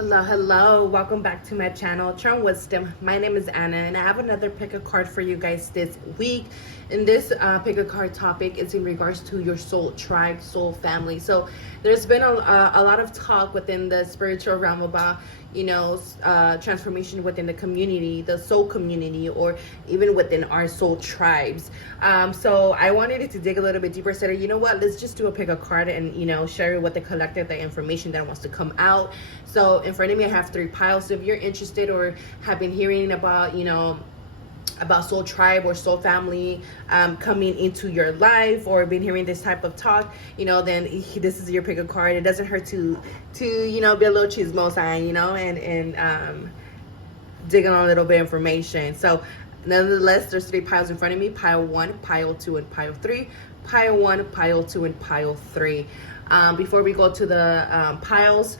Hello, welcome back to my channel, Charm Wisdom. My name is Anna, and I have another pick a card for you guys this week. And this pick a card topic is in regards to your soul tribe, soul family. So there's been a lot of talk within the spiritual realm about, transformation within the community, the soul community, or even within our soul tribes. So I wanted it to dig a little bit deeper. Said, you know what, let's just do a pick a card and, share with the collective the information that wants to come out. So in front of me, I have 3 piles. So if you're interested or have been hearing about, about soul tribe or soul family coming into your life, or been hearing this type of talk, then this is your pick a card. It doesn't hurt to be a little chismosa, and digging on a little bit of information. So nonetheless, there's 3 piles in front of me: pile 1, pile 2, and pile 3. Pile 1, pile 2, and pile 3. Before we go to the piles,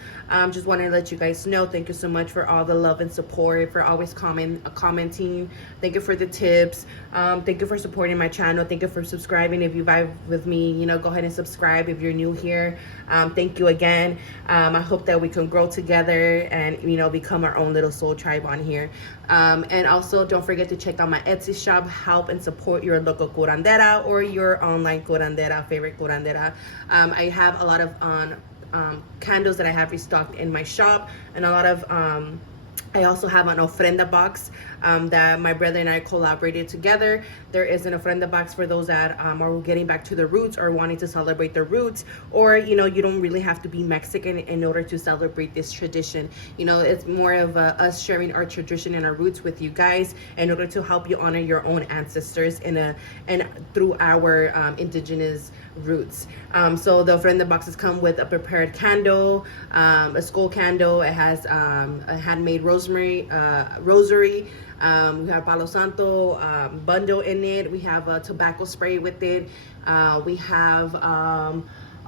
just want to let you guys know, thank you so much for all the love and support, for always commenting. Thank you for the tips. Thank you for supporting my channel. Thank you for subscribing. If you vibe with me, go ahead and subscribe if you're new here. Thank you again. I hope that we can grow together and, become our own little soul tribe on here. And also, don't forget to check out my Etsy shop. Help and support your local curandera or your online curandera, favorite curandera. I have a lot of candles that I have restocked in my shop, and a lot of I also have an ofrenda box that my brother and I collaborated together. There is an ofrenda box for those that are getting back to their roots or wanting to celebrate their roots, or you don't really have to be Mexican in order to celebrate this tradition. It's more of us sharing our tradition and our roots with you guys in order to help you honor your own ancestors and through our indigenous roots. So the ofrenda boxes come with a prepared candle, a skull candle. It has a handmade rosary. We have Palo Santo bundle in it. We have a tobacco spray with it. We have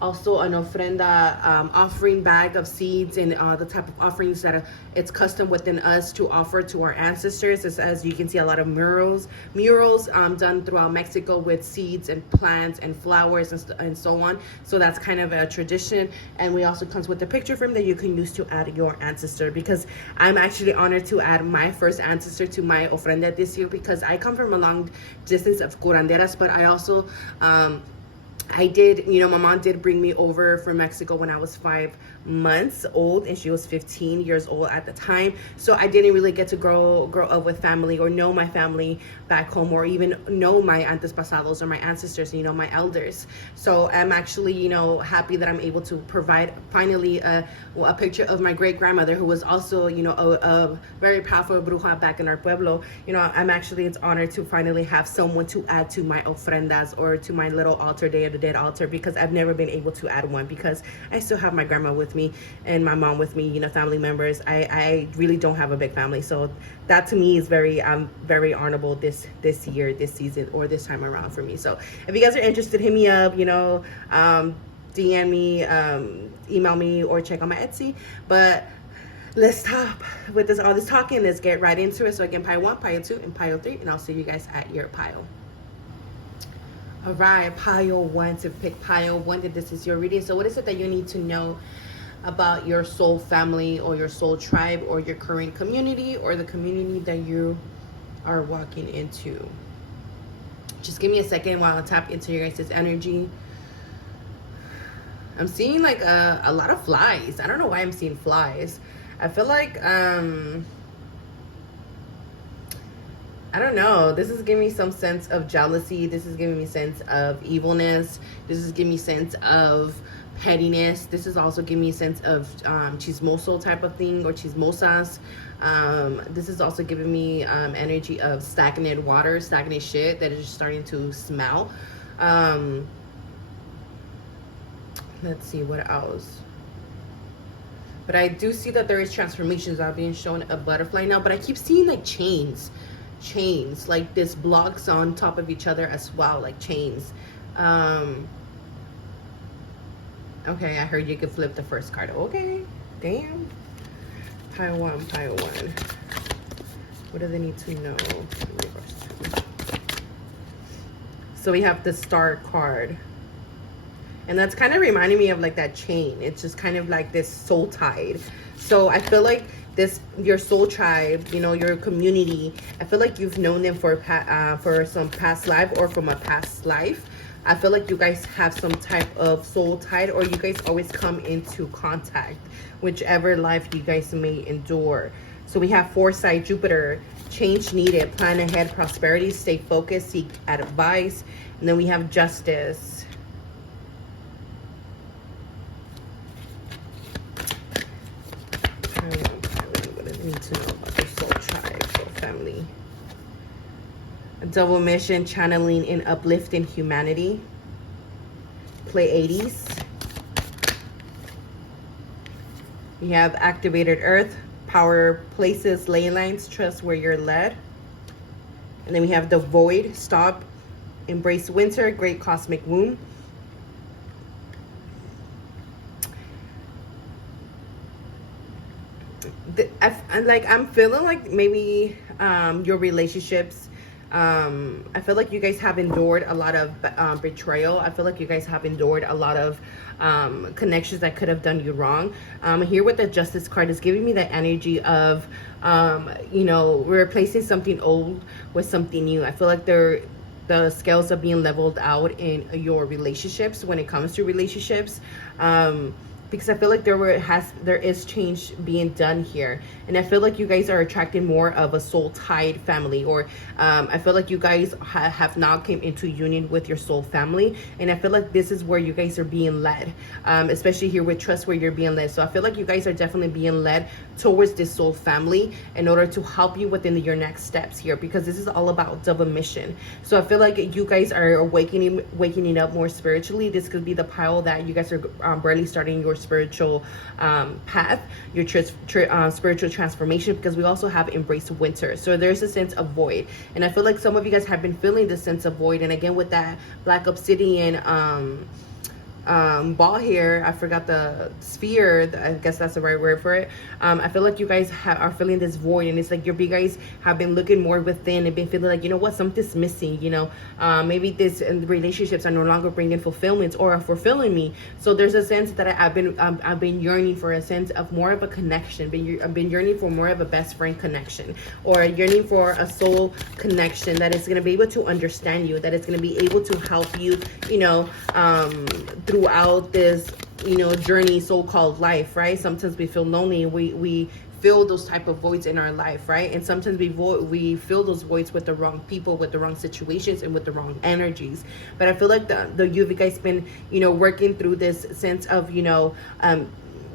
also an ofrenda offering bag of seeds and the type of offerings that it's custom within us to offer to our ancestors. As you can see, a lot of murals done throughout Mexico with seeds and plants and flowers and so on. So that's kind of a tradition. And we also comes with a picture frame that you can use to add your ancestor, because I'm actually honored to add my first ancestor to my ofrenda this year, because I come from a long distance of curanderas, but I also I did, my mom did bring me over from Mexico when I was 5 months old, and she was 15 years old at the time. So I didn't really get to grow up with family or know my family back home, or even know my antepasados or my ancestors, my elders. So I'm actually, happy that I'm able to provide finally a picture of my great grandmother, who was also, a very powerful bruja back in our pueblo. It's honored to finally have someone to add to my ofrendas or to my little altar, Day of the Dead altar, because I've never been able to add one, because I still have my grandma with me and my mom with me, family members. I really don't have a big family. So that to me is very honorable this year, this season, or this time around for me. So if you guys are interested, hit me up, DM me, email me, or check on my Etsy. But let's stop with all this talking. Let's get right into it. So again, pile 1, pile 2, and pile 3, and I'll see you guys at your pile. All right, pile 1, to pick pile 1, that this is your reading. So what is it that you need to know about your soul family or your soul tribe or your current community or the community that you are walking into? Just give me a second while I tap into your guys' energy. I'm seeing like a lot of flies. I don't know why I'm seeing flies. I feel like I don't know. This is giving me some sense of jealousy. This is giving me sense of evilness. This is giving me sense of pettiness. This is also giving me a sense of chismoso type of thing, or chismosas. This is also giving me energy of stagnant water, stagnant shit that is just starting to smell. Let's see what else. But I do see that there is transformations. I'm being shown a butterfly now, but I keep seeing like chains, like this blocks on top of each other as well, like chains. Okay, I heard you could flip the first card. Okay, damn. Pile 1, pile 1. What do they need to know? So we have the Star card. And that's kind of reminding me of like that chain. It's just kind of like this soul tied. So I feel like this, your soul tribe, you know, your community, I feel like you've known them for some past life or from a past life. I feel like you guys have some type of soul tie, or you guys always come into contact, whichever life you guys may endure. So we have foresight, Jupiter, change needed, plan ahead, prosperity, stay focused, seek advice. And then we have justice. What does it need to know about the soul tribe, soul family? A double mission, channeling and uplifting humanity. Pleiades. We have activated earth, power places, ley lines, trust where you're led. And then we have the void, stop, embrace winter, great cosmic womb. I'm feeling like maybe your relationships, I feel like you guys have endured a lot of betrayal. I feel like you guys have endured a lot of connections that could have done you wrong. Here with the Justice card is giving me the energy of, you know, replacing something old with something new. I feel like the scales are being leveled out in your relationships when it comes to relationships. Because I feel like there is change being done here, and I feel like you guys are attracting more of a soul tied family, or I feel like you guys have now came into union with your soul family, and I feel like this is where you guys are being led, especially here with trust, where you're being led. So I feel like you guys are definitely being led towards this soul family in order to help you within your next steps here, because this is all about double mission. So I feel like you guys are waking up more spiritually. This could be the pile that you guys are barely starting your spiritual path, your spiritual transformation, because we also have embraced winter. So there's a sense of void, and I feel like some of you guys have been feeling this sense of void. And again, with that black obsidian ball here, I forgot the sphere, I guess that's the right word for it. I feel like you guys are feeling this void, and it's like you guys have been looking more within and been feeling like, you know what, something's missing, you know. Maybe this relationships are no longer bringing fulfillment or are fulfilling me. So there's a sense that I've been yearning for a sense of more of a connection. I've been yearning for more of a best friend connection, or yearning for a soul connection that is going to be able to understand you, that is going to be able to help you, you know, throughout this, you know, journey, so-called life, right? Sometimes we feel lonely, we feel those type of voids in our life, right? And sometimes we fill those voids with the wrong people, with the wrong situations, and with the wrong energies. But I feel like you guys been, you know, working through this sense of, you know,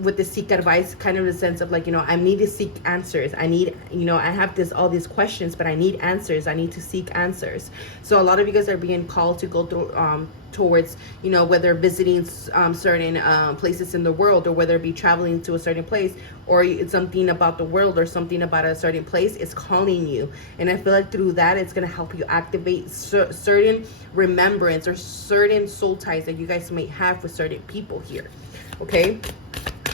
with the seek advice, kind of the sense of like, you know, I need to seek answers. I need, you know, I have all these questions, but I need answers. I need to seek answers. So a lot of you guys are being called to go through, towards, you know, whether visiting certain places in the world, or whether it be traveling to a certain place, or it's something about the world or something about a certain place is calling you. And I feel like through that, it's going to help you activate certain remembrance or certain soul ties that you guys may have with certain people here. Okay.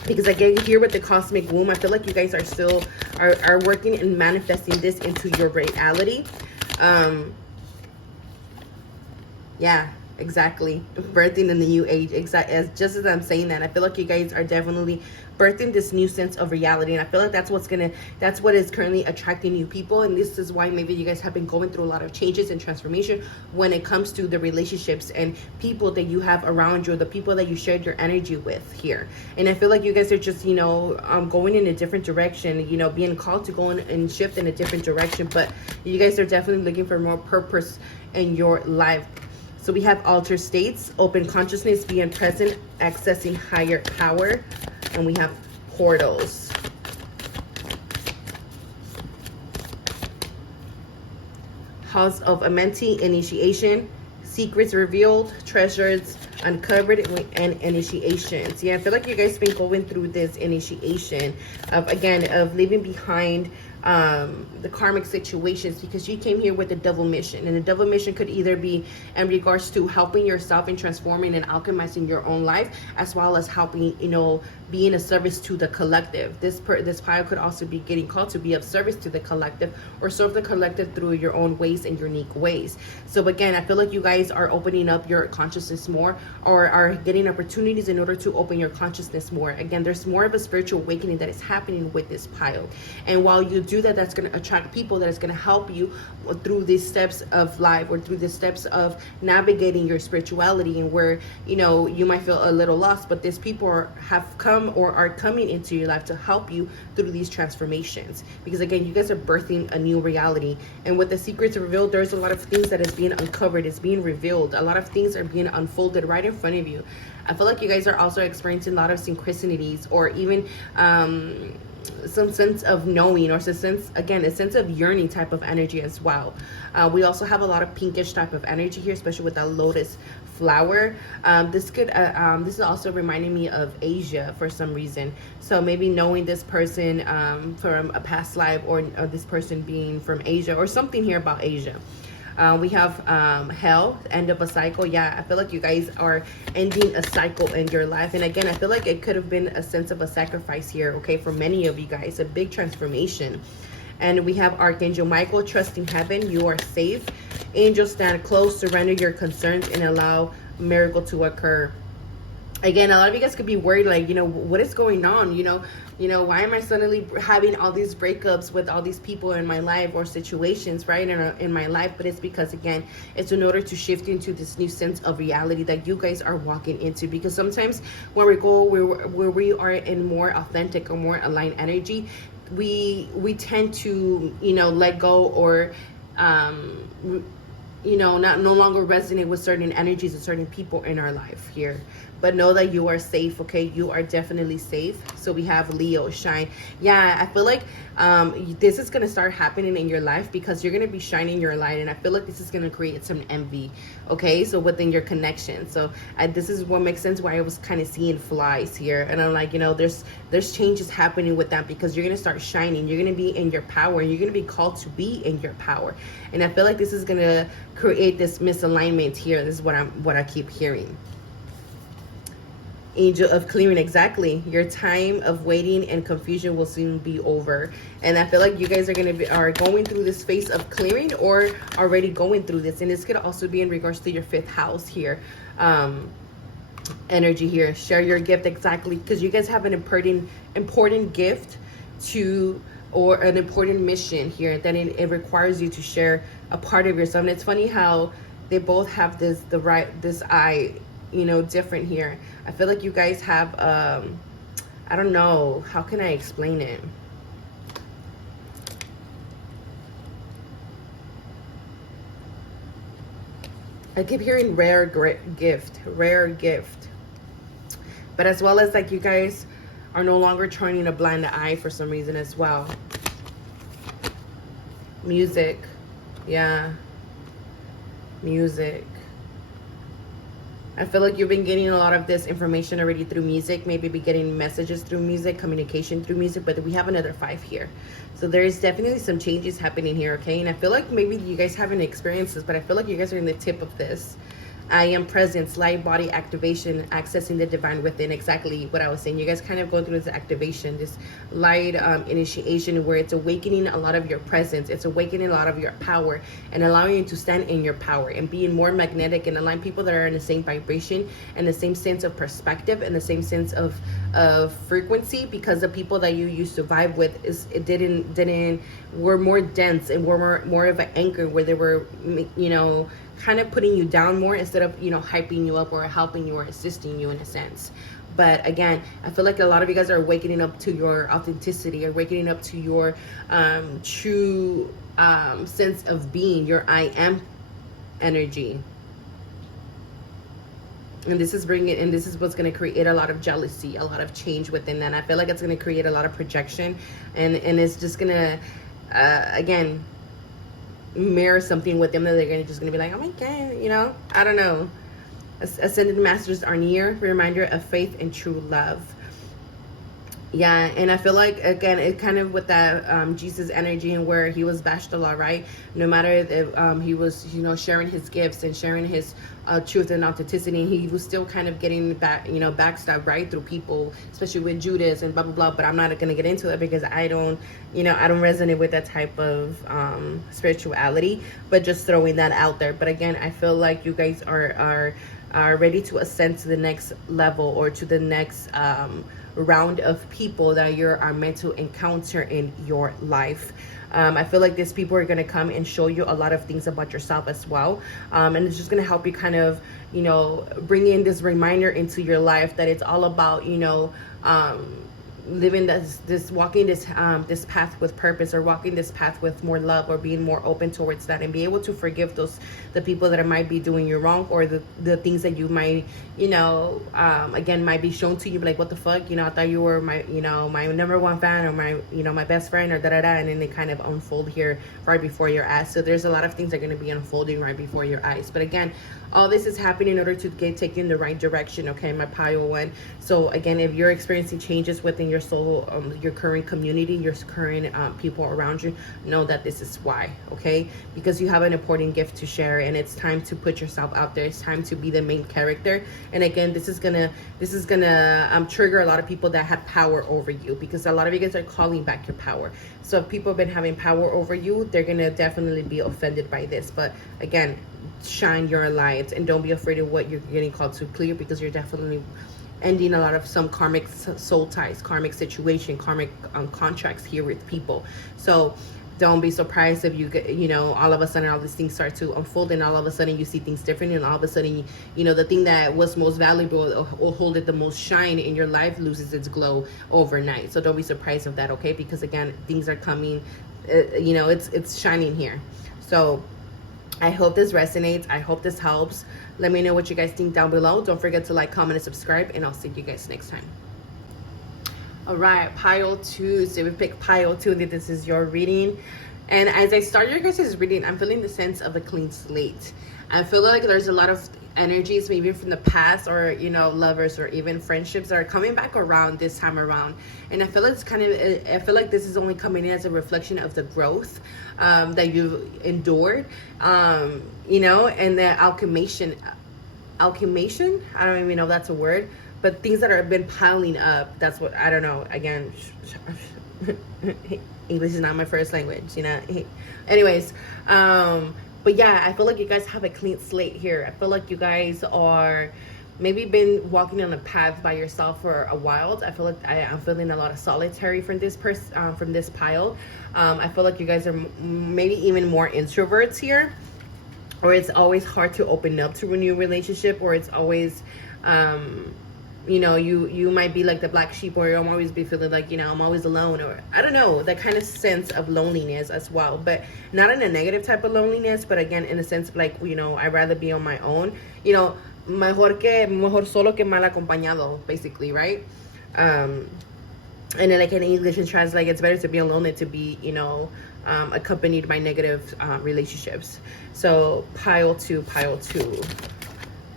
Because again, here with the cosmic womb, I feel like you guys are still are working and manifesting this into your reality. Yeah, exactly. Birthing in the new age. Just as I'm saying that, I feel like you guys are definitely birthing this new sense of reality, and I feel like that's what is currently attracting new people. And this is why maybe you guys have been going through a lot of changes and transformation when it comes to the relationships and people that you have around you, the people that you shared your energy with here. And I feel like you guys are just, you know, going in a different direction, you know, being called to go in and shift in a different direction. But you guys are definitely looking for more purpose in your life. So we have altered states, open consciousness, being present, accessing higher power. And we have portals. House of Amenti, initiation, secrets revealed, treasures uncovered, and initiations. Yeah, I feel like you guys been going through this initiation of, again, of leaving behind the karmic situations, because you came here with a double mission, and the double mission could either be in regards to helping yourself and transforming and alchemizing your own life, as well as helping, you know, being a service to the collective. This pile could also be getting called to be of service to the collective, or serve the collective through your own ways and unique ways. So again, I feel like you guys are opening up your consciousness more, or are getting opportunities in order to open your consciousness more. Again, there's more of a spiritual awakening that is happening with this pile. And while you do that, that's going to attract people that is going to help you through these steps of life, or through the steps of navigating your spirituality, and where, you know, you might feel a little lost, but these people have come or are coming into your life to help you through these transformations. Because again, you guys are birthing a new reality. And with the secrets revealed, there's a lot of things that is being uncovered, it's being revealed. A lot of things are being unfolded right in front of you. I feel like you guys are also experiencing a lot of synchronicities, or even some sense of knowing, or some sense, again, a sense of yearning type of energy as well. We also have a lot of pinkish type of energy here, especially with that lotus flower. This is also reminding me of Asia for some reason. So maybe knowing this person from a past life, or this person being from Asia, or something here about Asia. We have hell, end of a cycle. Yeah, I feel like you guys are ending a cycle in your life. And again, I feel like it could have been a sense of a sacrifice here, okay, for many of you guys, a big transformation. And we have Archangel Michael, trust in heaven, you are safe. Angels, stand close, surrender your concerns, and allow a miracle to occur. Again, a lot of you guys could be worried, like, you know, what is going on? You know, why am I suddenly having all these breakups with all these people in my life, or situations, right, in my life? But it's because, again, it's in order to shift into this new sense of reality that you guys are walking into. Because sometimes when we go where we are in more authentic or more aligned energy, we tend to, you know, let go, or you know, no longer resonate with certain energies and certain people in our life here. But know that you are safe, okay? You are definitely safe. So we have Leo, shine. Yeah, I feel like this is going to start happening in your life, because you're going to be shining your light. And I feel like this is going to create some envy, okay? So within your connection. So this is what makes sense why I was kind of seeing flies here. And I'm like, you know, there's changes happening with that, because you're going to start shining. You're going to be in your power, and you're going to be called to be in your power. And I feel like this is going to create this misalignment here. This is what I keep hearing. Angel of clearing, exactly. Your time of waiting and confusion will soon be over. And I feel like you guys are going through this phase of clearing, or already going through this. And this could also be in regards to your 5th house here. Energy here. Share your gift, exactly, because you guys have an important gift to, or an important mission here, that it requires you to share a part of yourself. And it's funny how they both have this eye, you know, different here. I feel like you guys have I don't know, how can I explain it? I keep hearing rare gift. But as well as, like, you guys are no longer turning a blind eye for some reason as well. Music. Yeah. Music. I feel like you've been getting a lot of this information already through music. Maybe be getting messages through music, communication through music. But we have another 5 here. So there's definitely some changes happening here, okay? And I feel like maybe you guys haven't experienced this, but I feel like you guys are in the tip of this. I am presence, light body activation, accessing the divine within. Exactly what I was saying. You guys kind of go through this activation, this light initiation, where it's awakening a lot of your presence. It's awakening a lot of your power, and allowing you to stand in your power, and being more magnetic, and align people that are in the same vibration, and the same sense of perspective, and the same sense of frequency. Because the people that you used to vibe with were more dense, and were more of an anchor, where they were, you know, kind of putting you down more, instead of, you know, hyping you up, or helping you, or assisting you in a sense. But again, I feel like a lot of you guys are waking up to your authenticity, or waking up to your true sense of being, your I am energy. And this is what's going to create a lot of jealousy, a lot of change within that. And I feel like it's going to create a lot of projection, and it's just going to again mirror something with them, that they're just gonna be like, oh my god, you know, I don't know. Ascended masters are near, reminder of faith and true love. Yeah, and I feel like again, it kind of with that Jesus energy, and where he was bashed a lot, right? No matter if he was, sharing his gifts and sharing his truth and authenticity, he was still kind of getting back, backstabbed, right, through people, especially with Judas and blah blah blah. But I'm not gonna get into it because I don't, I don't resonate with that type of spirituality. But just throwing that out there. But again, I feel like you guys are ready to ascend to the next level, or to the next round of people that you are meant to encounter in your life. I feel like these people are going to come and show you a lot of things about yourself as well. And it's just going to help you kind of, bring in this reminder into your life that it's all about, living walking this path with purpose, or walking this path with more love, or being more open towards that, and be able to forgive the people that might be doing you wrong, or the things that you might, again, might be shown to you, like, what the fuck, I thought you were my, my number one fan, or my, my best friend, or and then they kind of unfold here right before your eyes. So there's a lot of things that are going to be unfolding right before your eyes. But again, all this is happening in order to get taken in the right direction, okay, my pile one. So again, if you're experiencing changes within your soul, your current community, your current people around you, know that this is why, okay? Because you have an important gift to share, and it's time to put yourself out there. It's time to be the main character. And again, this is gonna trigger a lot of people that have power over you, because a lot of you guys are calling back your power. So if people have been having power over you, they're gonna definitely be offended by this. But again, shine your light, and don't be afraid of what you're getting called to clear, because you're definitely ending a lot of some karmic soul ties, karmic situation, karmic contracts here with people. So don't be surprised if you get, all of a sudden all these things start to unfold, and all of a sudden you see things different, and all of a sudden, the thing that was most valuable or hold it the most shine in your life loses its glow overnight. So don't be surprised of that, okay? Because again, things are coming, it's shining here. So I hope this resonates. I hope this helps. Let me know what you guys think down below. Don't forget to like, comment, and subscribe, and I'll see you guys next time. All right, pile 2. So we pick pile 2. This is your reading. And as I start your guys' reading, I'm feeling the sense of a clean slate. I feel like there's a lot of energies maybe from the past, or lovers, or even friendships that are coming back around this time around. And I feel like I feel like this is only coming in as a reflection of the growth that you've endured, and the alchemation, I don't even know if that's a word, but things that have been piling up. That's what, I don't know, again, English is not my first language, anyways. But yeah, I feel like you guys have a clean slate here. I feel like you guys are maybe been walking on a path by yourself for a while. I feel like I'm feeling a lot of solitary from this from this pile. I feel like you guys are maybe even more introverts here, or it's always hard to open up to a new relationship, or it's always you might be like the black sheep, or you'll always be feeling like, I'm always alone, or I don't know, that kind of sense of loneliness as well. But not in a negative type of loneliness, but again, in a sense of like, I'd rather be on my own, mejor solo que mal acompañado, basically, right? And then like in English and translate, it's better to be alone than to be, accompanied by negative relationships. So pile 2.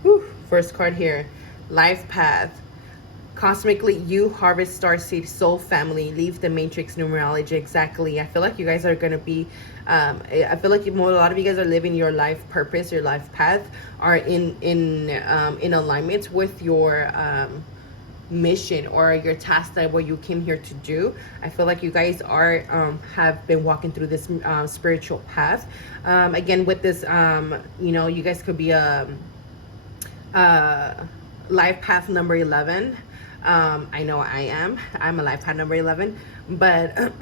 Whew. First card here. Life path. Cosmically, you harvest starseed soul family. Leave the matrix numerology. Exactly. I feel like you guys are gonna be. I feel like a lot of you guys are living your life purpose, your life path, are in alignment with your mission or your task that what you came here to do. I feel like you guys are have been walking through this spiritual path. Again, with this, you guys could be a life path number 11. I know I'm a life path number 11, but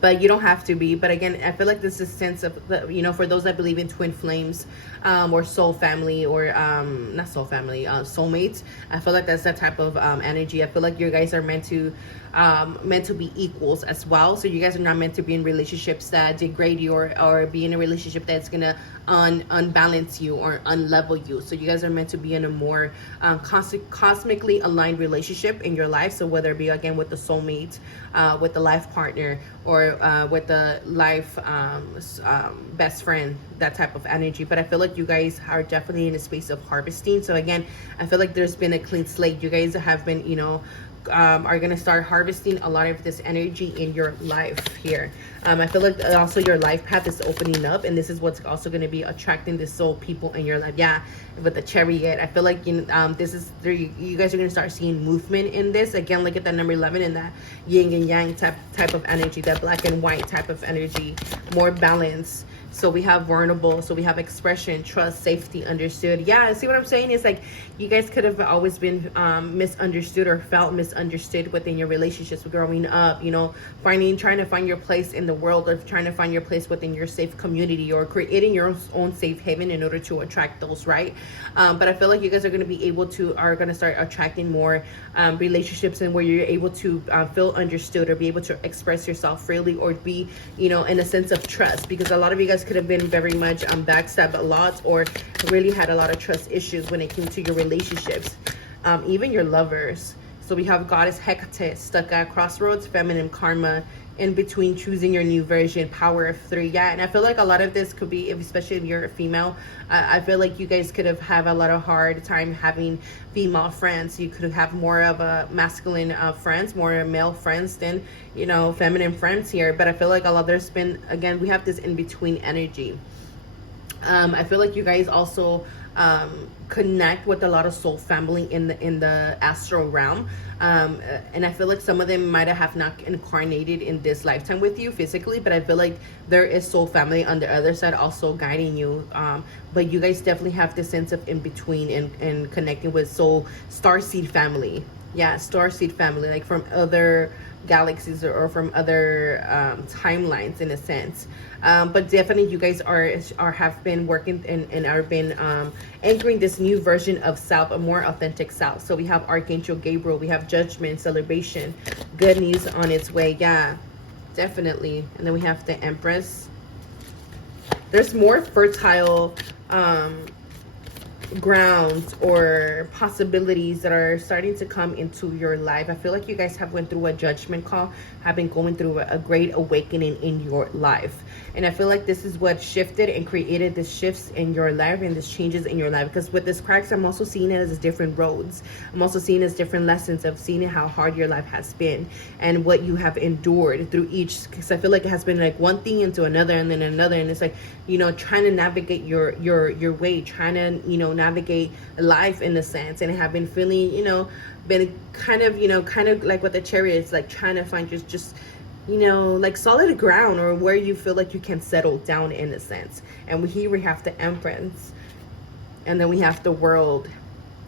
but you don't have to be. But again, I feel like this is a sense of the, for those that believe in twin flames, or soul family, or not soul family, soulmates. I feel like that's that type of energy. I feel like you guys are meant to be equals as well. So you guys are not meant to be in relationships that degrade you, or be in a relationship that's gonna unbalance you or unlevel you. So you guys are meant to be in a more cosmically aligned relationship in your life. So whether it be again with the soulmate, with the life partner, or with the life best friend, that type of energy. But I feel like you guys are definitely in a space of harvesting. So again, I feel like there's been a clean slate. You guys have been, are going to start harvesting a lot of this energy in your life here. I feel like also your life path is opening up, and this is what's also going to be attracting the soul people in your life. Yeah, with the Chariot, I feel like this is you guys are going to start seeing movement in this. Again, look at that number 11 and that yin and yang type of energy, that black and white type of energy, more balance. So we have vulnerable, so we have expression, trust, safety, understood. Yeah, see what I'm saying? It's like you guys could have always been misunderstood or felt misunderstood within your relationships growing up, you know, trying to find your place in the world, or trying to find your place within your safe community, or creating your own safe haven in order to attract those, right? But I feel like you guys are going to start attracting more relationships, and where you're able to feel understood, or be able to express yourself freely, or be, you know, in a sense of trust, because a lot of you guys could have been very much backstabbed a lot, or really had a lot of trust issues when it came to your relationships, even your lovers. So we have Goddess Hecate, stuck at crossroads, feminine karma, in between, choosing your new version, power of 3. Yeah, and I feel like a lot of this could be, especially if you're a female, I feel like you guys could have a lot of hard time having female friends. You could have more of a masculine friends, more male friends than, you know, feminine friends here. But I feel like there's been, again, we have this in between energy. I feel like you guys also connect with a lot of soul family in the astral realm, and I feel like some of them might have not incarnated in this lifetime with you physically, but I feel like there is soul family on the other side also guiding you, but you guys definitely have this sense of in between and connecting with soul starseed family. Yeah, starseed family, like from other galaxies, or from other timelines in a sense. But definitely you guys have been working and are been anchoring this new version of self, a more authentic self. So we have Archangel Gabriel, we have judgment, celebration, good news on its way. Yeah, definitely. And then we have the Empress. There's more fertile grounds or possibilities that are starting to come into your life. I feel like you guys have went through a judgment call, have been going through a great awakening in your life, and I feel like this is what shifted and created the shifts in your life and this changes in your life. Because with this cracks, I'm also seeing it as different roads. I'm also seeing it as different lessons of seeing how hard your life has been and what you have endured through each, because I feel like it has been like one thing into another and then another, and it's like, you know, trying to navigate your way, trying to, you know, navigate life in a sense, and have been feeling, you know, been kind of like with the Chariot, it's like trying to find just you know, like solid ground, or where you feel like you can settle down in a sense. And here we have the Empress, and then we have the World.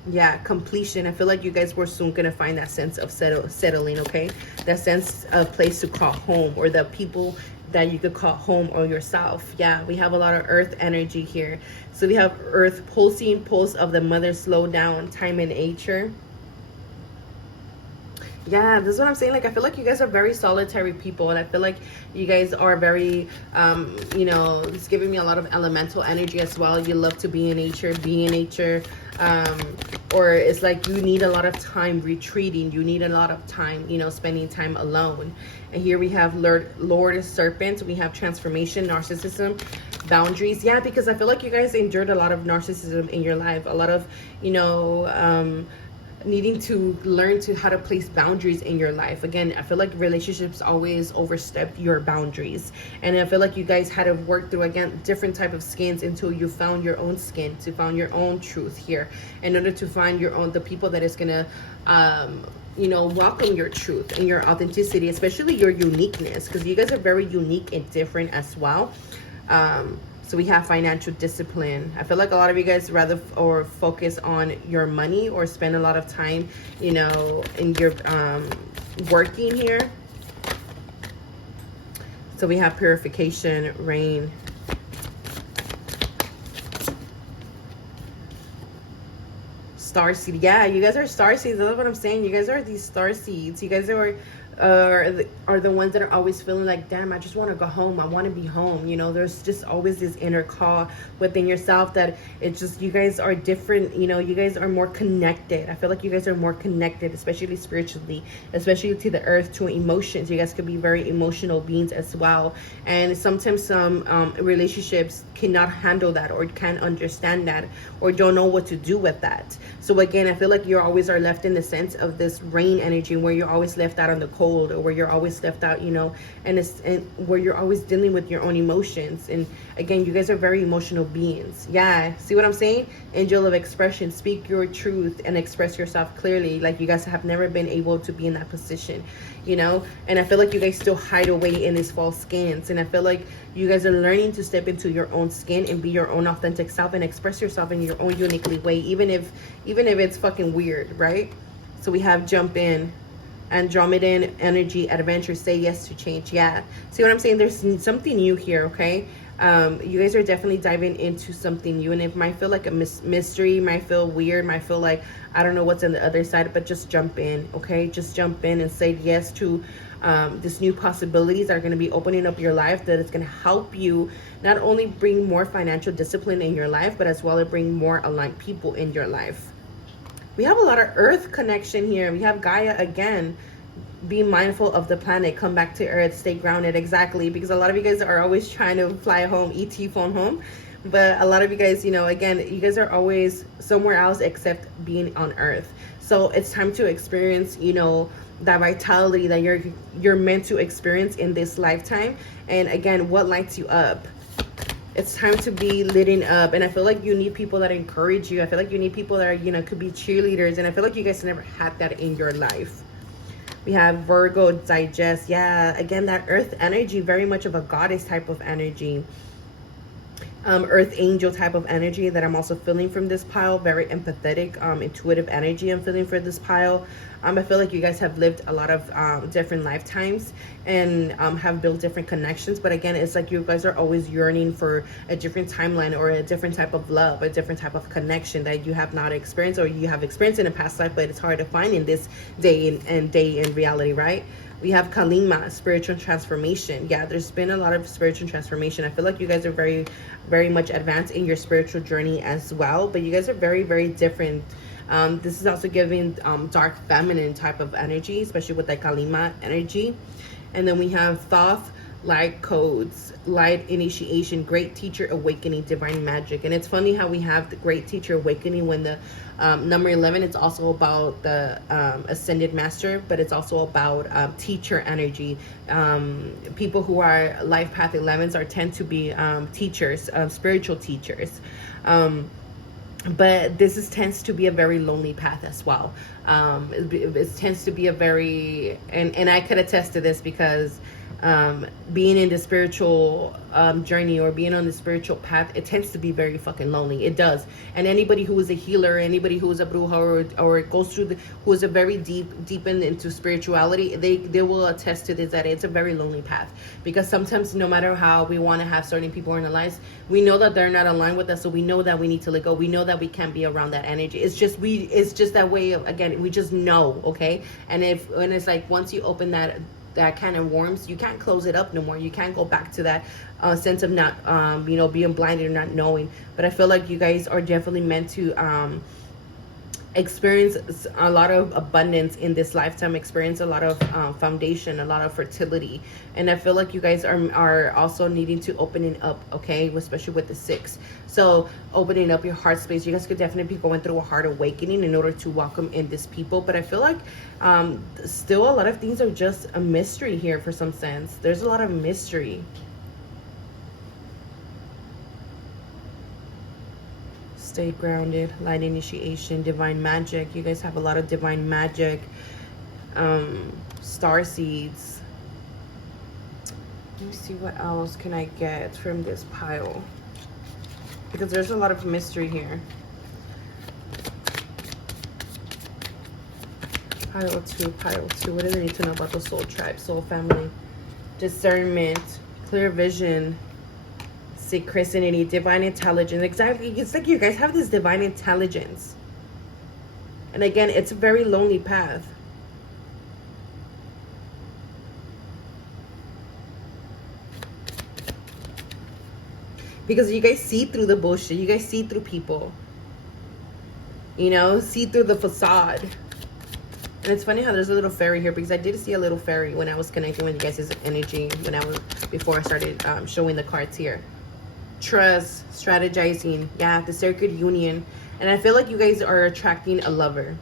Yeah, completion. I feel like you guys were soon gonna find that sense of settling, okay? That sense of place to call home, or the people that you could call home, or yourself. Yeah, we have a lot of Earth energy here. So we have Earth, pulsing pulse of the mother, slow down, time in nature. Yeah, this is what I'm saying. Like, I feel like you guys are very solitary people, and I feel like you guys are very you know, it's giving me a lot of elemental energy as well. You love to be in nature, or it's like you need a lot of time retreating, you need a lot of time, you know, spending time alone. And here we have Lord Serpent, we have transformation, narcissism, boundaries. Yeah, because I feel like you guys endured a lot of narcissism in your life, a lot of, you know, needing to learn how to place boundaries in your life. Again, I feel like relationships always overstep your boundaries, and I feel like you guys had to work through, again, different type of skins until you found your own skin, to found your own truth here, in order to find your own, the people that is gonna you know, welcome your truth and your authenticity, especially your uniqueness, because you guys are very unique and different as well. So we have financial discipline. I feel like a lot of you guys rather or focus on your money, or spend a lot of time, you know, in your working here. So we have purification, rain. Starseed. Yeah, you guys are starseeds. That's what I'm saying. You guys are these starseeds. You guys are are the ones that are always feeling like, damn, I just want to go home, I want to be home. You know, there's just always this inner call within yourself that it's just, you guys are different. You know, you guys are more connected. I feel like you guys are more connected, especially spiritually, especially to the earth, to emotions. You guys could be very emotional beings as well, and sometimes some relationships cannot handle that, or can't understand that, or don't know what to do with that. So again, I feel like you always are left in the sense of this rain energy, where you're always left out on the cold, or where you're always left out, you know, and where you're always dealing with your own emotions. And again, you guys are very emotional beings. Yeah, see what I'm saying? Angel of expression, speak your truth and express yourself clearly. Like, you guys have never been able to be in that position, you know. And I feel like you guys still hide away in these false skins, and I feel like you guys are learning to step into your own skin and be your own authentic self and express yourself in your own uniquely way, even if it's fucking weird, right? So we have jump in, Andromedan energy, adventure, say yes to change. Yeah, see what I'm saying? There's something new here, okay? You guys are definitely diving into something new, and it might feel like a mystery, might feel weird, might feel like I don't know what's on the other side, but just jump in, okay? Just jump in and say yes to this new possibilities that are going to be opening up your life, that it's going to help you not only bring more financial discipline in your life, but as well as bring more aligned people in your life. We have a lot of earth connection here. We have Gaia again. Be mindful of the planet, come back to earth, stay grounded. Exactly, because a lot of you guys are always trying to fly home, ET phone home, but a lot of you guys, you know, again, you guys are always somewhere else except being on earth. So it's time to experience, you know, that vitality that you're meant to experience in this lifetime. And again, what lights you up? It's time to be lighting up. And I feel like you need people that encourage you. I feel like you need people that are, you know, could be cheerleaders, and I feel like you guys never had that in your life. We have Virgo, digest. Yeah, again, that earth energy, very much of a goddess type of energy. Earth angel type of energy that I'm also feeling from this pile. Very empathetic, intuitive energy I'm feeling for this pile. I feel like you guys have lived a lot of different lifetimes, and have built different connections. But again, it's like you guys are always yearning for a different timeline, or a different type of love, a different type of connection that you have not experienced, or you have experienced in a past life, but it's hard to find in this day in reality, right? We have Kalima, spiritual transformation. Yeah, there's been a lot of spiritual transformation. I feel like you guys are very, very much advanced in your spiritual journey as well. But you guys are very, very different. This is also giving dark feminine type of energy, especially with the Kalima energy. And then we have Thoth, light codes, light initiation, great teacher awakening, divine magic. And it's funny how we have the great teacher awakening when the number 11, it's also about the ascended master, but it's also about teacher energy. People who are life path 11s are tend to be teachers, spiritual teachers. But this tends to be a very lonely path as well. It tends to be a very, and I could attest to this because being in the spiritual journey, or being on the spiritual path, it tends to be very fucking lonely. It does. And anybody who is a healer, anybody who is a bruja, or goes through who is a very deep into spirituality, they will attest to this, that it's a very lonely path. Because sometimes, no matter how we want to have certain people in our lives, we know that they're not aligned with us, so we know that we need to let go. We know that we can't be around that energy. It's just that way of, again, we just know, okay? And it's like, once you open that can of worms, you can't close it up no more. You can't go back to that sense of not being blinded or not knowing. But I feel like you guys are definitely meant to experience a lot of abundance in this lifetime, experience a lot of foundation, a lot of fertility. And I feel like you guys are also needing to opening up, okay, especially with the 6. So opening up your heart space. You guys could definitely be going through a heart awakening in order to welcome in these people. But I feel like still a lot of things are just a mystery here for some sense. There's a lot of mystery. Stay grounded, light initiation, divine magic. You guys have a lot of divine magic, star seeds. Let me see what else can I get from this pile, because there's a lot of mystery here. Pile 2. What do they need to know about the soul tribe, soul family? Discernment, clear vision, synchronicity, divine intelligence. Exactly, it's like you guys have this divine intelligence, and again, it's a very lonely path. Because you guys see through the bullshit. You guys see through people. You know, see through the facade. And it's funny how there's a little fairy here, because I did see a little fairy when I was connecting with you guys' energy, before I started showing the cards here. Trust, strategizing, yeah, the sacred union. And I feel like you guys are attracting a lover.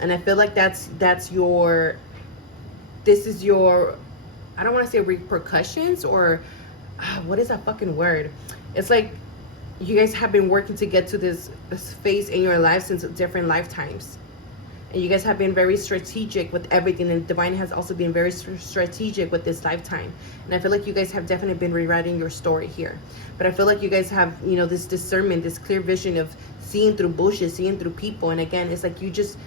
And I feel like this is your, I don't want to say repercussions, or what is that fucking word? It's like you guys have been working to get to this phase in your life since different lifetimes. And you guys have been very strategic with everything. And Divine has also been very strategic with this lifetime. And I feel like you guys have definitely been rewriting your story here. But I feel like you guys have, you know, this discernment, this clear vision of seeing through bullshit, seeing through people. And again, it's like you just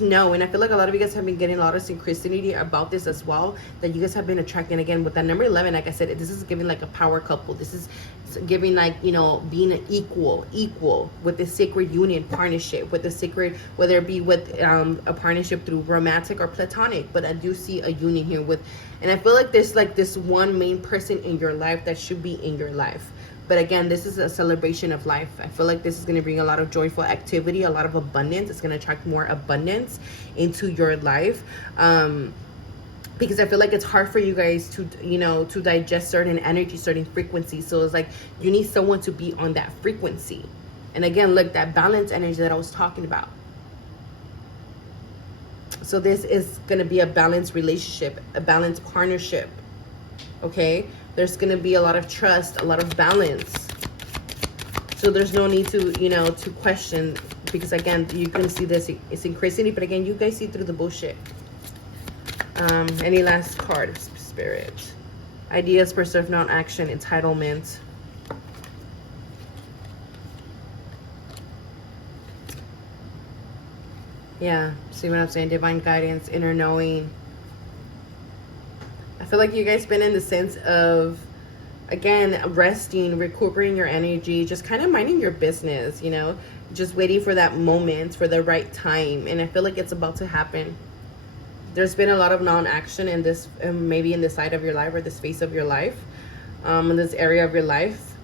know. And I feel like a lot of you guys have been getting a lot of synchronicity about this as well, that you guys have been attracting. Again, with that number 11, like I said, this is giving like a power couple. This is giving like, you know, being an equal with the sacred union partnership, with the sacred, whether it be with a partnership through romantic or platonic. But I do see a union here with, and I feel like there's like this one main person in your life that should be in your life. But again, this is a celebration of life. I feel like this is going to bring a lot of joyful activity, a lot of abundance. It's going to attract more abundance into your life. Because I feel like it's hard for you guys to, you know, to digest certain energy, certain frequencies. So it's like you need someone to be on that frequency. And again, look, that balance energy that I was talking about. So this is going to be a balanced relationship, a balanced partnership. Okay? There's going to be a lot of trust, a lot of balance. So there's no need to, you know, to question. Because again, you can see this synchronicity. But again, you guys see through the bullshit. Any last card, Spirit? Ideas, preserve non-action, entitlement. Yeah, see what I'm saying? Divine guidance, inner knowing. I feel like you guys been in the sense of, again, resting, recuperating your energy, just kind of minding your business, you know, just waiting for that moment, for the right time. And I feel like it's about to happen. There's been a lot of non-action in this, maybe in this side of your life or this phase of your life, in this area of your life.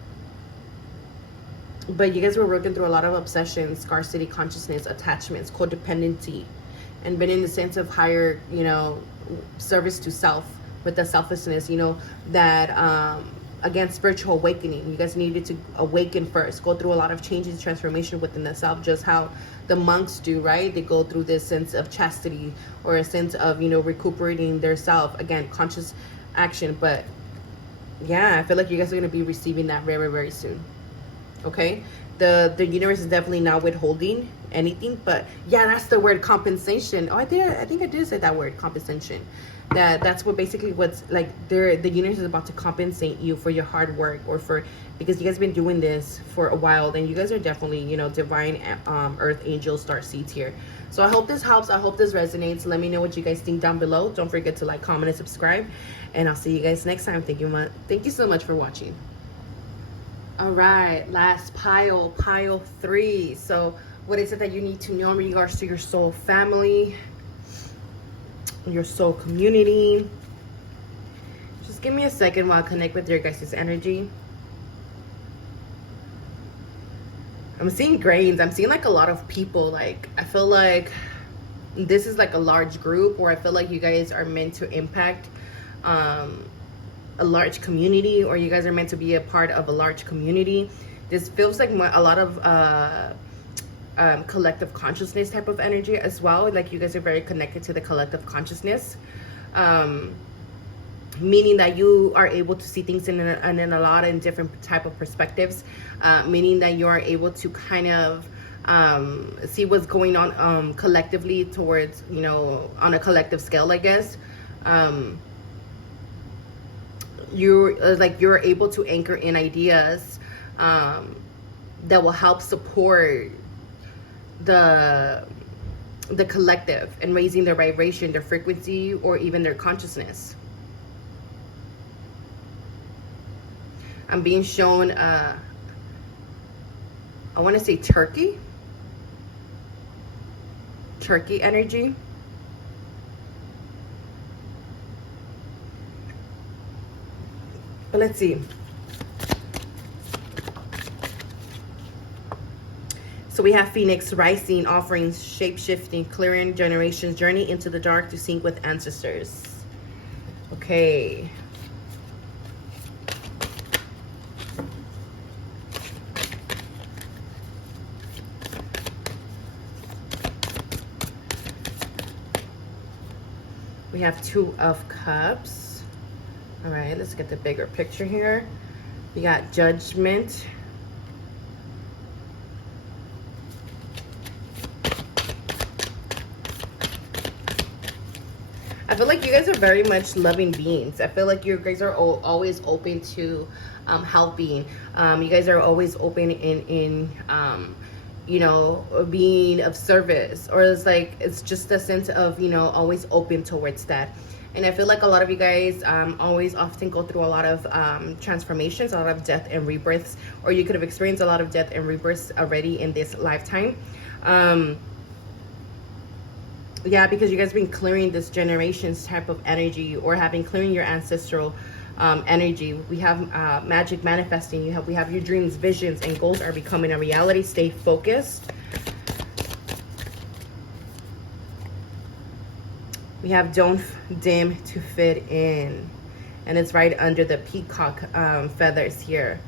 But you guys were working through a lot of obsession, scarcity consciousness, attachments, codependency, and been in the sense of higher, you know, service to self, with the selflessness, you know, that, again, spiritual awakening. You guys needed to awaken first, go through a lot of changes, transformation within the self, just how the monks do, right? They go through this sense of chastity, or a sense of, you know, recuperating their self. Again, conscious action. But yeah, I feel like you guys are going to be receiving that very, very soon. Okay, the universe is definitely not withholding anything. But yeah, that's the word, compensation. Oh, I think I did say that word, compensation. That's what basically what's like the universe is about to compensate you for your hard work, or for, because you guys have been doing this for a while, and you guys are definitely, you know, divine earth angel star seeds here. So I hope this helps. I hope this resonates. Let me know what you guys think down below. Don't forget to like, comment, and subscribe, and I'll see you guys next time. Thank you so much for watching. All right, last pile 3. So what is it that you need to know in regards to your soul family, your soul community? Just give me a second while I connect with your guys' energy. I'm seeing grains. I'm seeing like a lot of people. Like, I feel like this is like a large group, or I feel like you guys are meant to impact a large community, or you guys are meant to be a part of a large community. This feels like a lot of collective consciousness type of energy as well. Like you guys are very connected to the collective consciousness, meaning that you are able to see things in a lot of different type of perspectives, meaning that you are able to kind of see what's going on collectively towards, you know, on a collective scale, I guess. You're able to anchor in ideas that will help support the collective and raising their vibration, their frequency, or even their consciousness. I'm being shown I want to say turkey energy. But let's see. So we have Phoenix rising, offering shape-shifting, clearing generations, journey into the dark to sync with ancestors. Okay. We have Two of Cups. All right, let's get the bigger picture here. We got Judgment. I feel like you guys are very much loving beings. I feel like you guys are always open to helping. You guys are always open in you know, being of service, or it's like it's just a sense of, you know, always open towards that. And I feel like a lot of you guys always often go through a lot of transformations, a lot of death and rebirths, or you could have experienced a lot of death and rebirths already in this lifetime. Yeah, because you guys have been clearing this generation's type of energy, or having clearing your ancestral energy. We have magic manifesting. We have your dreams, visions, and goals are becoming a reality. Stay focused. We have don't dim to fit in, and it's right under the peacock feathers here.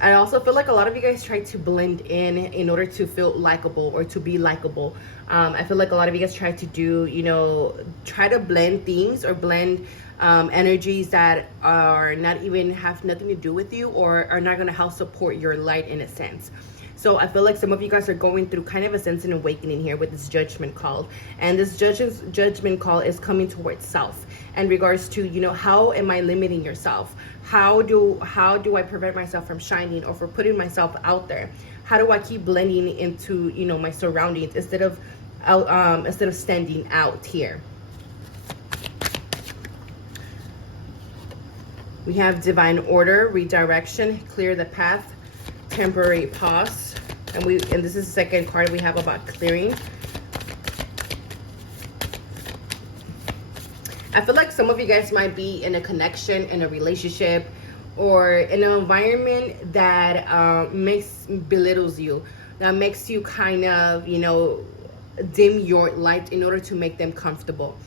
I also feel like a lot of you guys try to blend in order to feel likable or to be likable. I feel like a lot of you guys try to do, you know, try to blend things or blend energies that are not even have nothing to do with you, or are not going to help support your light in a sense. So I feel like some of you guys are going through kind of a sense of awakening here with this judgment call. And this judgment call is coming towards self in regards to, you know, how am I limiting yourself? How do I prevent myself from shining, or for putting myself out there? How do I keep blending into, you know, my surroundings instead of standing out here? We have divine order, redirection, clear the path, temporary pause. And this is the second card we have about clearing. I feel like some of you guys might be in a connection, in a relationship, or in an environment that belittles you, that makes you kind of, you know, dim your light in order to make them comfortable.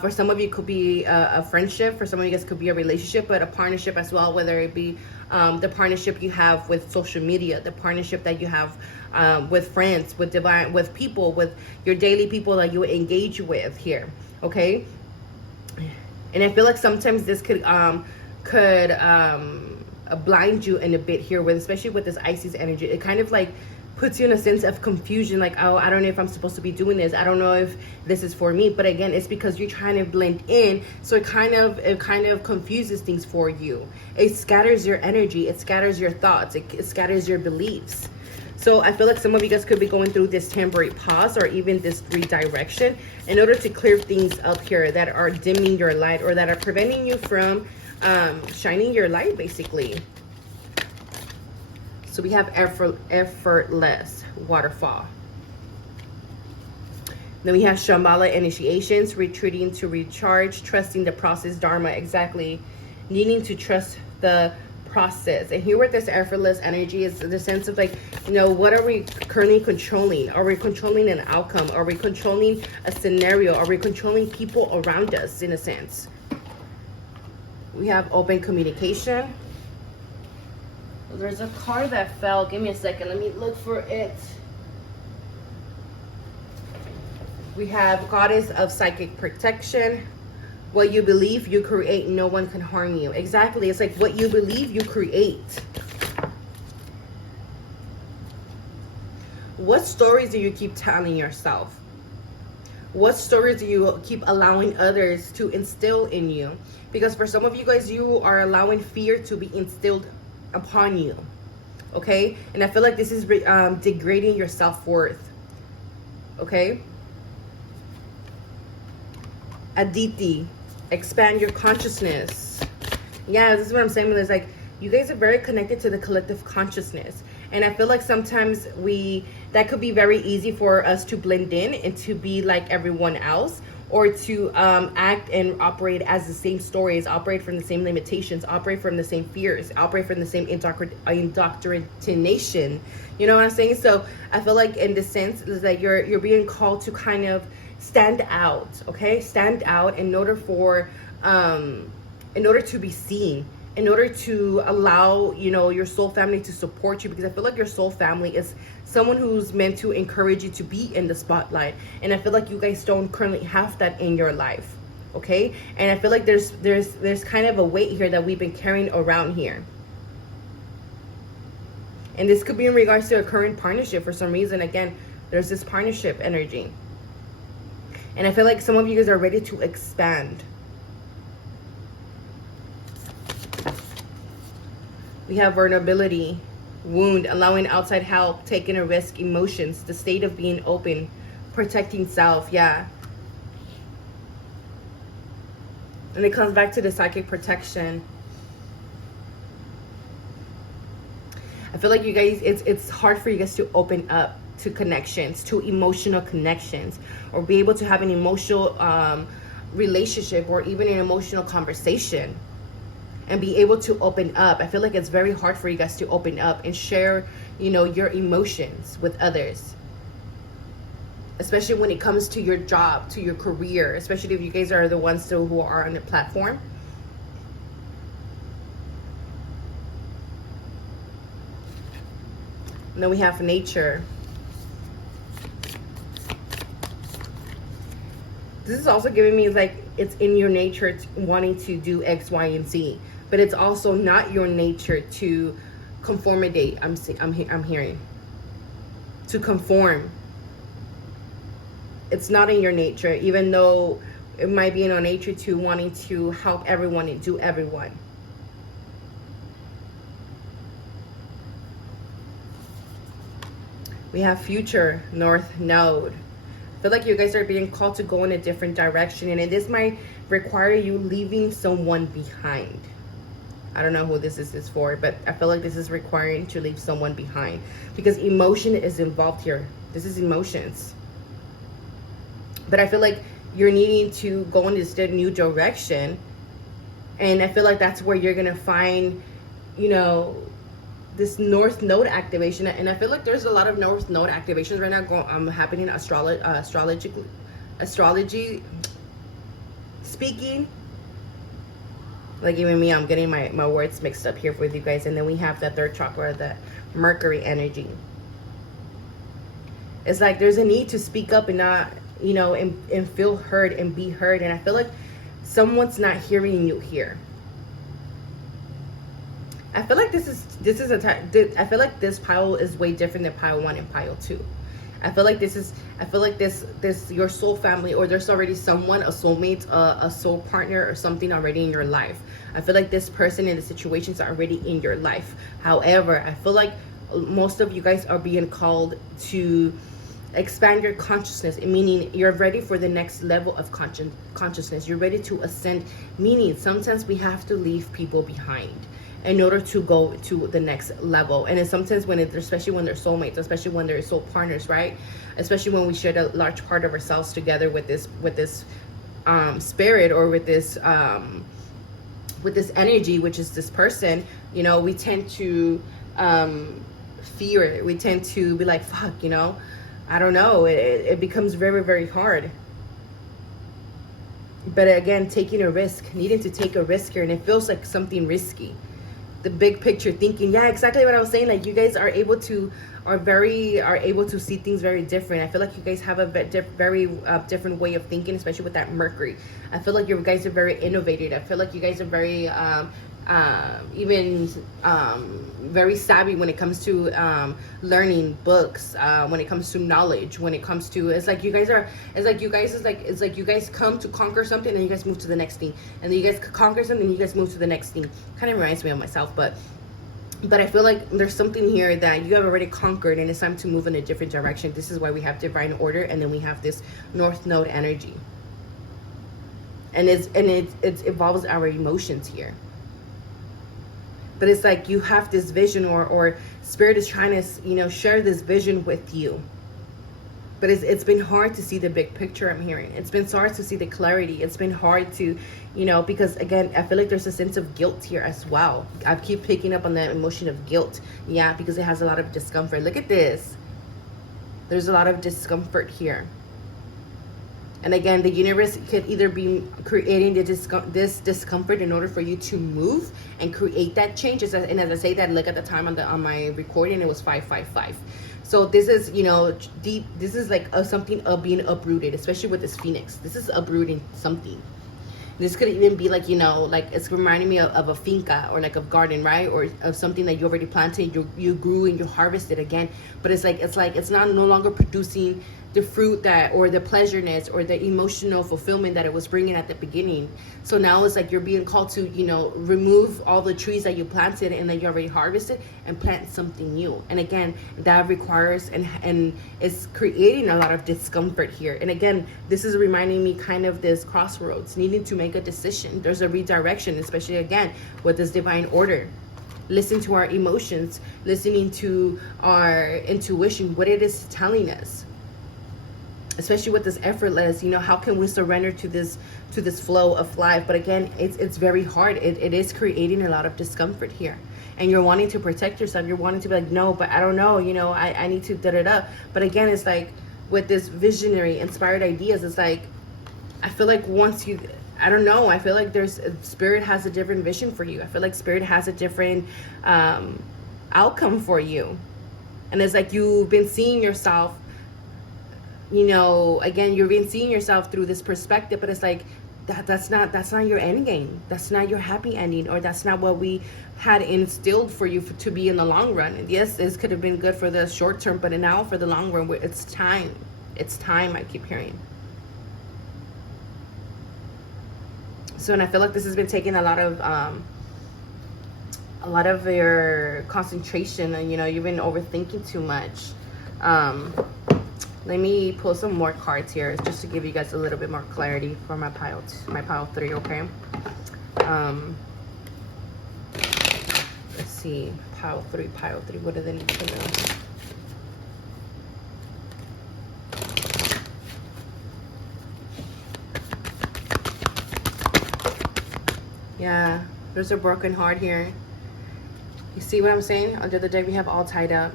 For some of you, it could be a friendship. For some of you guys, it could be a relationship, but a partnership as well, whether it be the partnership you have with social media, the partnership that you have with friends, with people, with your daily people that you engage with here, okay? And I feel like sometimes this could blind you in a bit here, especially with this Isis energy. It kind of like puts you in a sense of confusion, like, oh, I don't know if I'm supposed to be doing this. I don't know if this is for me. But again, it's because you're trying to blend in, so it kind of confuses things for you. It scatters your energy, it scatters your thoughts, it scatters your beliefs. So I feel like some of you guys could be going through this temporary pause, or even this redirection, in order to clear things up here that are dimming your light, or that are preventing you from shining your light, basically. So we have effortless waterfall. Then we have Shambhala initiations, retreating to recharge, trusting the process, Dharma, exactly. Needing to trust the process. And here with this effortless energy is the sense of like, you know, what are we currently controlling? Are we controlling an outcome? Are we controlling a scenario? Are we controlling people around us, in a sense? We have open communication. There's a card that fell. Give me a second. Let me look for it. We have Goddess of Psychic Protection. What you believe, you create. No one can harm you. Exactly. It's like what you believe, you create. What stories do you keep telling yourself? What stories do you keep allowing others to instill in you? Because for some of you guys, you are allowing fear to be instilled upon you, okay? And I feel like this is degrading your self-worth, okay? Aditi, expand your consciousness. Yeah, this is what I'm saying. It's like you guys are very connected to the collective consciousness, and I feel like sometimes that could be very easy for us to blend in and to be like everyone else, or to act and operate as the same stories, operate from the same limitations, operate from the same fears, operate from the same indoctrination. You know what I'm saying? So I feel like in the sense is that you're being called to kind of stand out, okay? Stand out in order to be seen, in order to allow, you know, your soul family to support you, because I feel like your soul family is someone who's meant to encourage you to be in the spotlight. And I feel like you guys don't currently have that in your life, okay? And I feel like there's kind of a weight here that we've been carrying around here. And this could be in regards to a current partnership. For some reason, again, there's this partnership energy. And I feel like some of you guys are ready to expand. We have vulnerability, wound, allowing outside help, taking a risk, emotions, the state of being open, protecting self. Yeah. And it comes back to the psychic protection. I feel like you guys, it's hard for you guys to open up to connections, to emotional connections, or be able to have an emotional relationship, or even an emotional conversation, and be able to open up. I feel like it's very hard for you guys to open up and share, you know, your emotions with others, especially when it comes to your job, to your career, especially if you guys are the ones who are on the platform. And then we have nature. This is also giving me like it's in your nature wanting to do X, Y, and Z, but it's also not your nature to conformidate. I'm hearing to conform. It's not in your nature, even though it might be in our nature to wanting to help everyone and do everyone. We have future, north node. I feel like you guys are being called to go in a different direction, and this might require you leaving someone behind. I don't know who this is for, but I feel like this is requiring to leave someone behind, because emotion is involved here. This is emotions. But I feel like you're needing to go in this new direction, and I feel like that's where you're gonna find, you know, this north node activation. And I feel like there's a lot of north node activations right now happening astrology speaking. Like even me, I'm getting my words mixed up here with you guys. And then we have that third chakra, the Mercury energy. It's like there's a need to speak up and not, you know, and feel heard and be heard. And I feel like someone's not hearing you here. I feel like I feel like this pile is way different than pile 1 and pile 2. I feel like this your soul family, or there's already someone, a soulmate, a soul partner, or something already in your life. I feel like this person and the situations are already in your life. However, I feel like most of you guys are being called to expand your consciousness, meaning you're ready for the next level of consciousness. You're ready to ascend, meaning sometimes we have to leave people behind in order to go to the next level. And then sometimes especially when they're soulmates, especially when they're soul partners, right? Especially when we share a large part of ourselves together with this spirit, or with this energy, which is this person, you know, we tend to fear it. We tend to be like, fuck, you know, I don't know. It becomes very, very hard. But again, taking a risk, needing to take a risk here, and it feels like something risky. The big picture thinking, yeah, exactly what I was saying. Like you guys are able to see things very different. I feel like you guys have a very different way of thinking, especially with that Mercury. I feel like you guys are very innovative. I feel like you guys are very very savvy when it comes to learning books, when it comes to knowledge, when it comes to, it's like you guys come to conquer something and you guys move to the next thing, and then you guys conquer something and you guys move to the next thing. Kind of reminds me of myself, but I feel like there's something here that you have already conquered, and it's time to move in a different direction. This is why we have divine order, and then we have this north node energy, and it involves our emotions here. But it's like you have this vision, or spirit is trying to, you know, share this vision with you. But it's been hard to see the big picture. I'm hearing it's been hard to see the clarity. It's been hard to, because again, I feel like there's a sense of guilt here as well. I keep picking up on that emotion of guilt. Yeah, because it has a lot of discomfort. Look at this. There's a lot of discomfort here. And again, the universe could either be creating this discomfort in order for you to move and create that change. And as I say that, look at the time on my recording, it was 5:55. So this is, deep. This is like something of being uprooted, especially with this Phoenix. This is uprooting something. This could even be like, like it's reminding me of a finca or like a garden, right? Or of something that you already planted, you grew and you harvested again. But it's not no longer producing the fruit that, or the pleasureness or the emotional fulfillment that it was bringing at the beginning. So now it's like you're being called to, remove all the trees that you planted and that you already harvested and plant something new. And again, that requires and it's creating a lot of discomfort here. And again, this is reminding me kind of this crossroads, needing to make a decision. There's a redirection, especially again with this divine order. Listen to our emotions, listening to our intuition, what it is telling us. Especially with this effortless, how can we surrender to this flow of life? But again, it's very hard. It is creating a lot of discomfort here. And you're wanting to protect yourself. You're wanting to be like, no, but I don't know, I need to da-da-da. But again, it's like with this visionary, inspired ideas, it's like, I feel like once you, I don't know, I feel like Spirit has a different vision for you. I feel like Spirit has a different outcome for you. And it's like you've been seeing yourself, again, you've been seeing yourself through this perspective, but it's like that's not your end game. That's not your happy ending, or that's not what we had instilled for you to be in the long run. And yes, this could have been good for the short term, but now for the long run, it's time. It's time, I keep hearing. So, and I feel like this has been taking a lot of your concentration, and you've been overthinking too much. Let me pull some more cards here just to give you guys a little bit more clarity for my pile 3, okay? Let's see, pile 3, what do they need to know? Yeah, there's a broken heart here. You see what I'm saying? Under the deck, we have all tied up.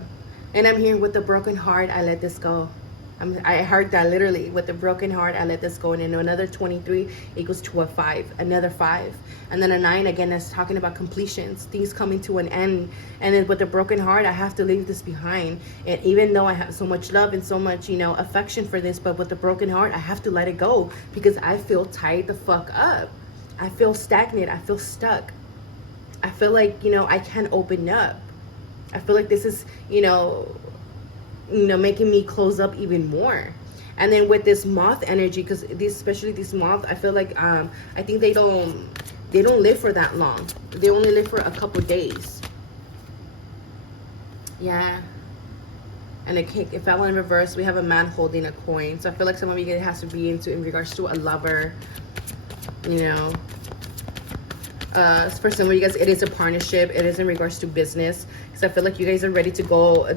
And I'm here with the broken heart, I let this go. I heard that literally. With the broken heart, I let this go. And then another 23 equals to a 5. Another 5. And then a 9, again, that's talking about completions. Things coming to an end. And then with the broken heart, I have to leave this behind. And even though I have so much love and so much, affection for this, but with the broken heart, I have to let it go. Because I feel tied the fuck up. I feel stagnant. I feel stuck. I feel like, I can't open up. I feel like this is, making me close up even more. And then with this moth energy, because especially these moths, I feel like I think they don't live for that long. They only live for a couple days. Yeah. And it fell in reverse. We have a man holding a coin. So I feel like some of you, it has to be in regards to a lover. For some of you guys, it is a partnership. It is in regards to business. Because I feel like you guys are ready to go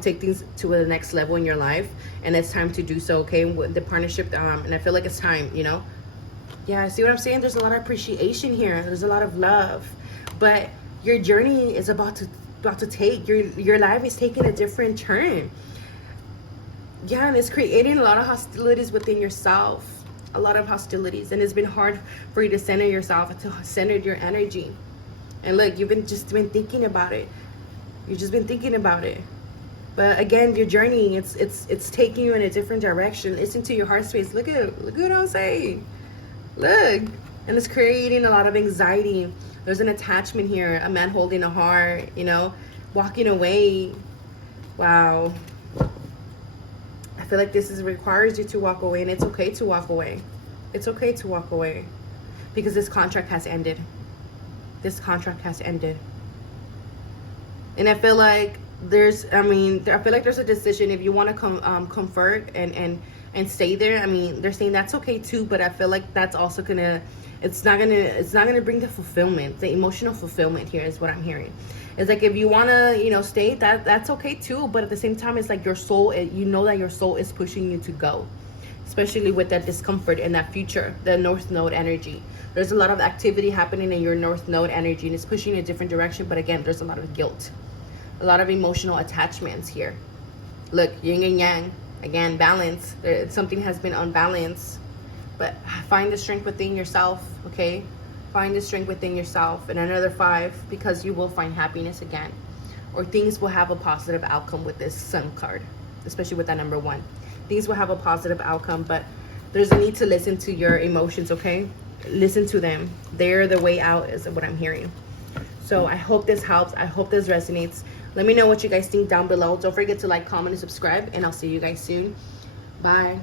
take things to the next level in your life. And it's time to do so, okay? With the partnership, and I feel like it's time, Yeah, see what I'm saying? There's a lot of appreciation here. There's a lot of love. But your journey is about to take, your life is taking a different turn. Yeah, and it's creating a lot of hostilities within yourself. A lot of hostilities, and it's been hard for you to center yourself, to center your energy. And look, you've just been thinking about it. You've just been thinking about it. But again, your journey, it's taking you in a different direction. Listen to your heart space. Look at what I'm saying. Look, and it's creating a lot of anxiety. There's an attachment here. A man holding a heart. Walking away. Wow. I feel like this requires you to walk away, and it's okay to walk away. It's okay to walk away because this contract has ended. This contract has ended. And I feel like there's a decision if you want to convert and and stay there, I mean, they're saying that's okay too, but I feel like that's also gonna, it's not gonna bring the fulfillment, the emotional fulfillment. Here is what I'm hearing. It's like if you wanna, you know, stay, that's okay too, but at the same time, it's like your soul, you know that your soul is pushing you to go, especially with that discomfort in that future, the North Node energy. There's a lot of activity happening in your North Node energy, and it's pushing in a different direction, but again, there's a lot of guilt, a lot of emotional attachments here. Look, yin and yang, again, balance. Something has been unbalanced, but find the strength within yourself, okay? Find the strength within yourself. And another 5, because you will find happiness again, or things will have a positive outcome with this Sun card, especially with that number 1. Things will have a positive outcome, but there's a need to listen to your emotions, okay? Listen to them. They're the way out, is what I'm hearing. So I hope this helps. I hope this resonates. Let me know what you guys think down below. Don't forget to like, comment, and subscribe, and I'll see you guys soon. Bye.